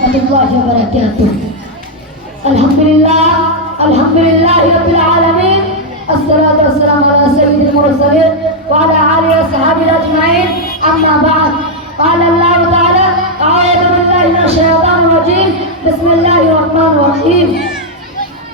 ورحمۃ اللہ وبرکاتہ۔ الحمدللہ رب العالمین، الصلاۃ والسلام علی سید المرسلین وعلی آلہ وصحبہ اجمعین، اما بعد، قال اللہ تعالی اعوذ باللہ من الشیطان الرجیم، بسم اللہ الرحمن الرحیم،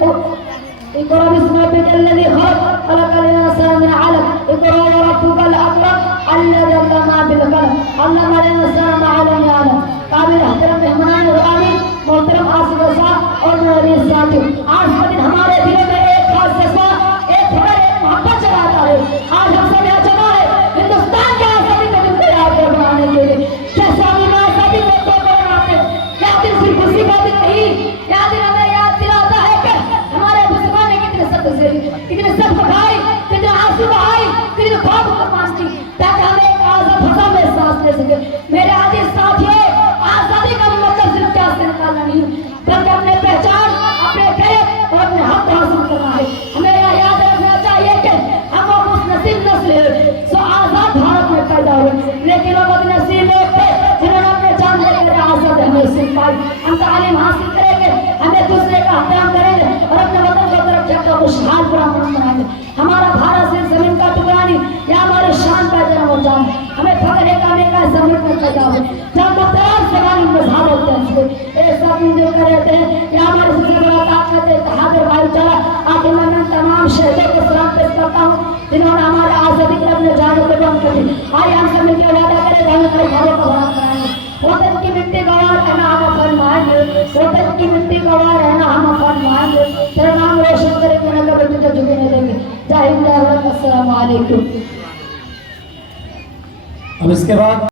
اقرأ باسم ربک الذی خلق، خلق الانسان من علق، اقرأ وربک الاکرم الذی علم بالقلم، علم الانسان ما لم يعلم۔ قابل احترام مہمان گرامی، محترم آصف صاحب اور میرے ساتھیوں، آج کا دن ہمارے دلوں میں ایک خاص جذبہ، ایک خبر، ایک محبت جگاتا ہے۔ آج ہم سب یہاں جمع ہے ہندوستان کے آزادی کو دن تیار بنانے کے لیے۔ جیسے ہم آزادی کو بناتے ہیں، یہ دن صرف اسی کا دن نہیں، یہ دن ہمیں یاد دلاتا ہے کہ ہمارے بزرگوں نے کتنے سخت زیری، کتنے سخت بھائی، کتنے آنسو بہائے، کتنے خواب قربان کی تاکہ ہم ایک آزاد فضا میں سانس لے سکیں۔ میرے عزیز ساتھیوں، آزادی کا مطلب صرف کیا سے نکالنا نہیں ہے، بلکہ اپنے پہچان، اپنے غیرت اور اپنے حق حاصل کرنا ہے۔ ہمیں یہ یاد رکھنا چاہیے کہ ہم وہ خوش نصیب نسل ہے جو آزاد بھارت میں پیدا ہوئے، لیکن وہ بد نصیب لوگ تھے جنہوں نے اپنے جان دے کر آزاد ہمیں سن پائی۔ ہم تعلیم حاصل کریں گے، ہمیں دوسرے کا احترام کریں گے اور اپنے وطن کو طرف جا کر خوشحال پرامن بنائیں گے۔ ہمارا بھارت صرف زمین کا ٹکڑا نہیں، یہ ہماری شان کا جنم و جان ہے۔ ہمیں فخر کرنے کا زمین میں پیدا ہوئے جب مختلف زبان مذہب ہوتے ہیں، ایک ساتھ مل کر رہتے ہیں، یہ ہمارے سب سے بڑا طاقت ہے، اتحاد اور بھائی چارہ۔ آخر میں تمام شہیدوں کو سلام پیش کرتا ہوں جنہوں نے ہمارے آزادی کے اپنے جان کو قربان کر دی۔ آئیے ہم سب مل کے وعدہ کریں کہ ہم اپنے گھروں کو آباد کرائیں گے۔ وطن کی مٹی گوار رہنا ہم فرمائیں گے، وطن کی مٹی گوار رہنا ہم فرمائیں گے، تیرا نام روشن کریں گے، نہ کبھی تجھے جھکنے دیں گے۔ جے ہند، جے بھارت، السلام علیکم۔ اب اس کے بعد